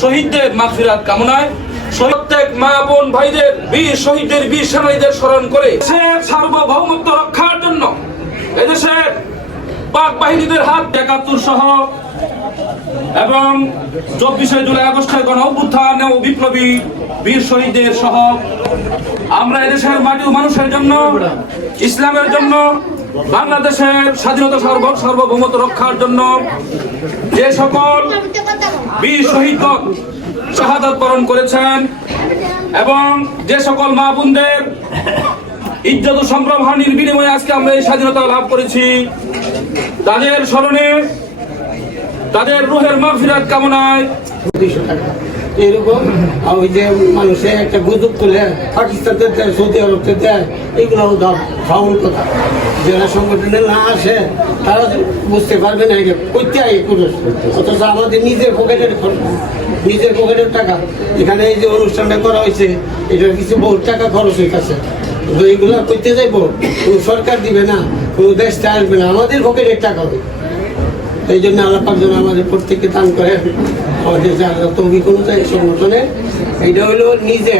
শহীদদের মাগফিরাত কামনায় প্রত্যেক মা বোন ভাইদের বীর শহীদদের বীর সেনানীদের স্মরণ করে দেশের সার্বভৌমত্ব রক্ষার জন্য এদেশের পাক বাহিনীদের হাত ৭১ সহ এবং ২৪শে জুলাই আগস্টের গণ অভ্যুত্থান ও বিপ্লবী বীর শহীদদের সহ আমরা এদেশের মাটি ও মানুষের জন্য ইসলামের জন্য বাংলাদেশের স্বাধীনতা সার্বভৌমত্ব রক্ষার জন্য যে সকল বীর শহীদগণ শাহাদাত বরণ করেছেন এবং যে সকল মা বোনদের ইজ্জত ও সম্ভ্রম হানির বিনিময়ে আজকে আমরা এই স্বাধীনতা লাভ করেছি, তাদের স্মরণে তাদের রুহের মাগফিরাত কামনায় ২০০ টাকা এরকম। ওই যে মানুষে একটা গুজব তুলে পাকিস্তানতে দেয়, সৌদি আরবতে দেয়, এগুলো ফাউল কথা। যারা সংগঠনে না আসে তারা বুঝতে পারবে না এটা করতে আগে পুরুষ, অথচ আমাদের নিজের পকেটের টাকা। এখানে এই যে অনুষ্ঠানটা করা হয়েছে এটার কিছু বহু টাকা খরচ হয়ে গেছে, তো এইগুলো করতে যাইব কোনো সরকার দিবে না, কোনো দেশটা আসবে না, আমাদের পকেটের টাকা হবে। এই জন্য আল্লাহ পাক যেন আমাদের প্রত্যেককে দান করে আমাদের তৌফিক অনুযায়ী সংগঠনে। এইটা হলো নিজে,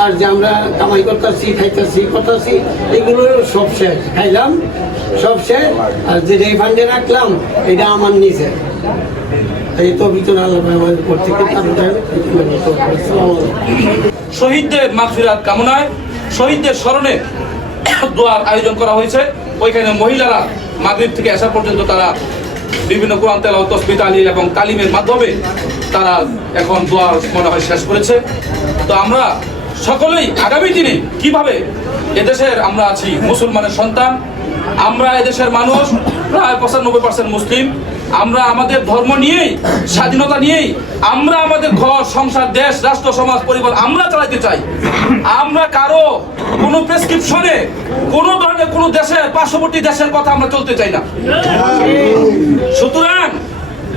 আর যে আমরা কামাই করতেছি খাইতেছি করতেছি এগুলো সব শেষ, খাইলাম সব শেষ, আর যে ফান্ডে রাখলাম এটা আমার নিজে। এই তৌফিক যেন আল্লাহ আমাদের প্রত্যেককে দান করেন। শহীদদের মাগফিরাত কামনায় শহীদদের স্মরণে দোয়ার আয়োজন করা হয়েছে। ওইখানে মহিলারা মাগরিব থেকে আসা পর্যন্ত তারা বিভিন্ন কোরআন তেলাওয়াত, তাসবিহ, তাহলিল এবং তালিমের মাধ্যমে তারা এখন দোয়া মনে হয় শেষ করেছে। তো আমরা সকলেই আগামী দিনে কিভাবে এদেশের আমরা আছি মুসলমানের সন্তান, আমরা এদেশের মানুষ প্রায় ৯৫% মুসলিম, আমরা আমাদের ধর্ম নিয়েই স্বাধীনতা নিয়েই আমরা আমাদের ঘর সংসার দেশ রাষ্ট্র সমাজ পরিবার আমরা চালাতে চাই। আমরা কারো কোনো প্রেসক্রিপশনে কোনো ধরনের কোনো দেশের পার্শ্ববর্তী দেশের কথা আমরা চলতে চাই না। সুতরাং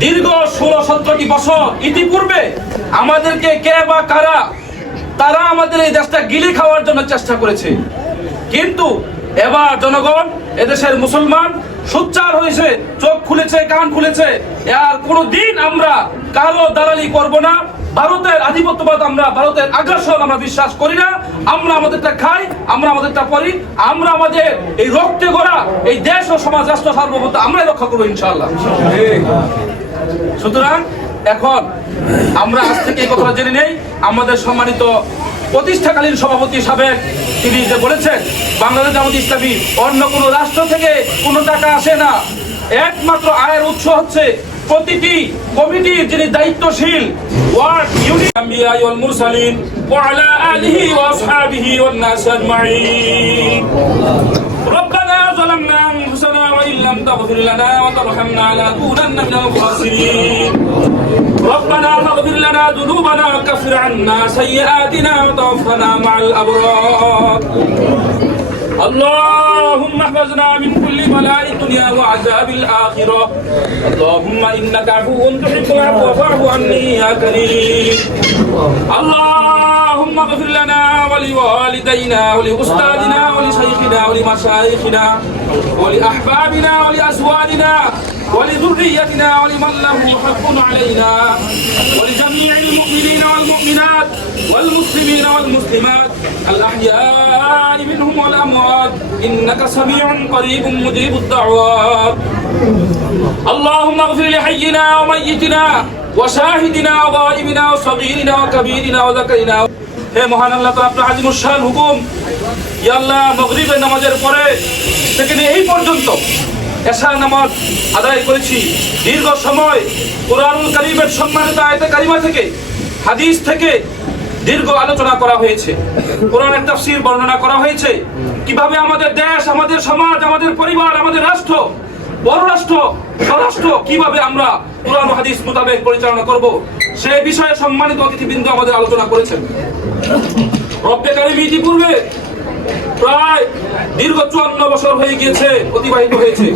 দীর্ঘ ১৬-১৭টি বছর ইতিপূর্বে আমাদেরকে কে বা কারা তারা আমাদের এই দেশটা গিলে খাওয়ার জন্য চেষ্টা করেছে, কিন্তু এবার জনগণ এদেশের মুসলমান সোচ্চার হয়েছে, চোখ খুলেছে, কান খুলেছে। আর কোনোদিন আমরা কারো দালালি করব না। ভারতের আধিপত্যবাদ, আমরা ভারতের আগ্রাসন আমরা বিশ্বাস করি না। আমরা আমাদেরটা খাই, আমরা আমাদেরটা পড়ি, আমরা আমাদের এই রক্তে গড়া এই দেশ ও সমাজ রাষ্ট্র সার্বভৌমত্ব আমরাই রক্ষা করবো ইনশাআল্লাহ। সুতরাং এখন আমরা আজ থেকে এই কথা জেনে নেই, আমাদের সম্মানিত প্রতিষ্ঠাকালীন সভাপতি সাবেক তিনি যে বলেছেন বাংলাদেশ জামাত ইসলামী অন্য কোনো রাষ্ট্র থেকে কোনো টাকা আসে না, একমাত্র আয়ের উৎস হচ্ছে প্রতিটি কমিটির যিনি দায়িত্বশীল ওয়ার্ড ইউনিট আম্বিয়া ওয়াল মুরসালিন ওয়া আলা আলিহি ওয়া আসহাবিহি ওয়ান নাস আজমাইন। ربنا ظلمنا أنفسنا وإن لم تغفر لنا وترحمنا لنكونن من الخاسرين. ربنا فاغفر لنا ذنوبنا وكفر عنا سيئاتنا وتوفنا مع الأبرار. اللهم احفظنا من كل بلاء الدنيا وعذاب الآخرة. اللهم إنك عفو تحب العفو فاعف عني يا كريم. اللهم اغفر لنا ولوالدينا ولأستاذنا ولشيخنا ولمشايخنا ولأحبابنا ولأزواجنا ولذريتنا ولمن له حق علينا ولجميع المؤمنين والمؤمنات والمسلمين والمسلمات الأحياء منهم والأموات إنك سميع قريب مجيب الدعوات. اللهم اغفر لحينا وميتنا وشاهدنا وغائبنا وصغيرنا وكبيرنا وذكرنا. হে মহান আল্লাহ তাআলা, আপনার আজিমুশ শান হুকুম, ইয়া আল্লাহ মাগরিবের নামাজের পরে থেকে এই পর্যন্ত এশার নামাজ আদায় করেছি। দীর্ঘ সময় কুরআনুল কারীমের সম্মানিত আয়াতে কারিমা থেকে হাদিস থেকে দীর্ঘ আলোচনা করা হয়েছে, কোরআনের তাফসীর বর্ণনা করা হয়েছে, কিভাবে আমাদের দেশ, আমাদের সমাজ, আমাদের পরিবার, আমাদের রাষ্ট্র, বড় রাষ্ট্র, স্বরাষ্ট্র কিভাবে আমরা কোরআন ও হাদিস মোতাবেক পরিচালনা করব সেই বিষয়ে সম্মানিত অতিথিবৃন্দ আমাদের আলোচনা করেছেন। রব্বে কারীম ইতিপূর্বে প্রায় দীর্ঘ ৫৪ বছর হয়ে গিয়েছে, অতিবাহিত হয়েছে।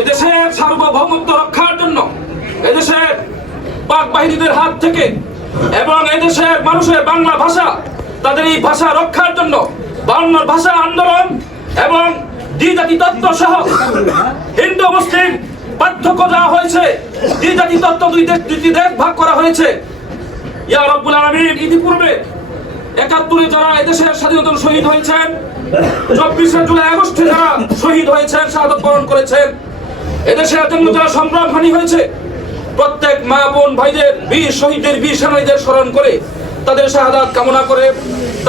এদেশের সার্বভৌমত্ব রক্ষার জন্য এদেশের পাক বাহিনীদের হাত থেকে এবং এদেশের মানুষের বাংলা ভাষা, তাদের এই ভাষা রক্ষার জন্য ৫২ ভাষা আন্দোলন এবং দ্বিজাতি তত্ত্ব সহ হিন্দু মুসলিম পার্থক্য দেওয়া হয়েছে, দ্বিজাতি তত্ত্ব দুটি দেশ ভাগ করা হয়েছে। ইয়া রাব্বুল আলামিন, ইতিপূর্বে ৭১ যারা এদেশের স্বাধীনতা শহীদ হয়েছেন, ২৪ জুলাই আগস্টে যারা শহীদ হয়েছেন, শাহাদাত বরণ করেছেন, এদেশের জন্য যারা সংগ্রামহানি হয়েছে, প্রত্যেক মা বোন ভাইদের, বীর শহীদদের, বীর সেনানীদের স্মরণ করে তাদের শাহাদাত কামনা করে,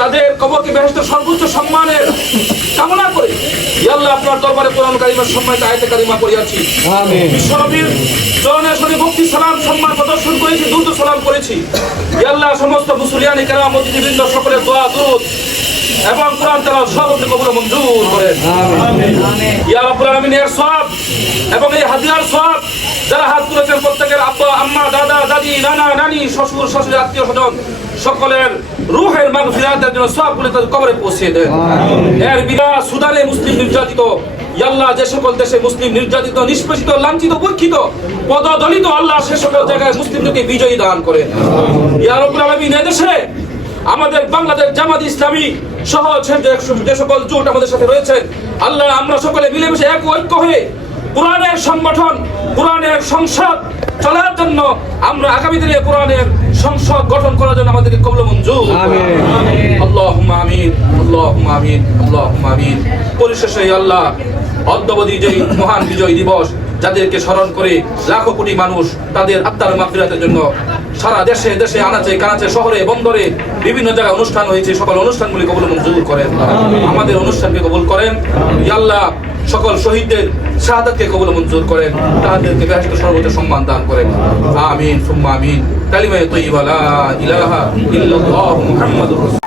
তাদের কবরকে বেহেশতের সর্বোচ্চ সম্মানের কামনা করে ইয়া আল্লাহ আপনার দরবারে কোরআন কারিমের সম্মানিত আয়াতে কারিমা পড়িয়াছি। আমিন। বিশ্বনবীর চরণে শরীফ ভক্তি সালাম সম্মান প্রদর্শন করেছি, দুরূদ সালাম করেছি। ইয়া আল্লাহ সমস্ত মুসলিয়ানি কেরাম অতিথিবৃন্দ সকলের দোয়া দুরূদ এবং কোরআন তেলাওয়াত সব আপনি কবুল মঞ্জুর করেন। আমিন। ইয়া রাব্বুল আলামিনের সওয়াব এবং এই হাদিয়ার সওয়াব যারা হাত তুলেছেন প্রত্যেকের আব্বা আম্মা দাদা দাদি নানা নানি শ্বশুর শাশুড়ি আত্মীয় স্বজন সকলের রূহের মাগফিরাতের জন্য সওয়াবগুলো তাদের কবরে পৌঁছে দেন। এর বিনা সুদানে মুসলিম নির্যাতিত ইয়া আল্লাহ যে সকল দেশে মুসলিম নির্যাতিত নিষ্পেষিত লাঞ্ছিত উপেক্ষিত পদদলিত আল্লাহ সে সকল জায়গায় মুসলিমদেরকে বিজয়ী দান করেন। ইয়া রাব্বুল আলামিন এদেশে আমাদের বাংলাদেশ জামাত ইসলামী সহ যে সকল জোট আমাদের সাথে রয়েছে আল্লাহ আমরা সকলে মিলেমিশে এক ঐক্য হয়ে কোরআনের সংগঠন কোরআনের সংসদ চলার জন্য আমরা আগামী দিনে কোরআনের সংসদ গঠন করার জন্য আমাদেরকে কবুল মঞ্জুর আমিন। আল্লাহুম্মা আমিন, আল্লাহুম্মা আমিন, আল্লাহুম্মা আমিন। পরিশেষে আল্লাহ অদ্যাবধি যে মহান বিজয় দিবস যাদেরকে স্মরণ করে লাখো কোটি মানুষ তাদের আত্মার মাগফিরাতের জন্য সারা দেশে দেশে আনাচে কানাচে শহরে বন্দরে বিভিন্ন জায়গায় অনুষ্ঠান হয়েছে, সকল অনুষ্ঠানগুলি কবুল মঞ্জুর করেন, আমাদের অনুষ্ঠানকে কবুল করেন। ইয়া আল্লাহ সকল শহীদদের শাহাদাতকে কবুল মঞ্জুর করেন, তাদেরকে বেহেশতের সর্বোচ্চ সম্মান দান করেন। আমিন সুম্মা আমিন। কালিমায়ে তাইয়্যিবা লা ইলাহা ইল্লাল্লাহু মুহাম্মাদুর রাসূলুল্লাহ।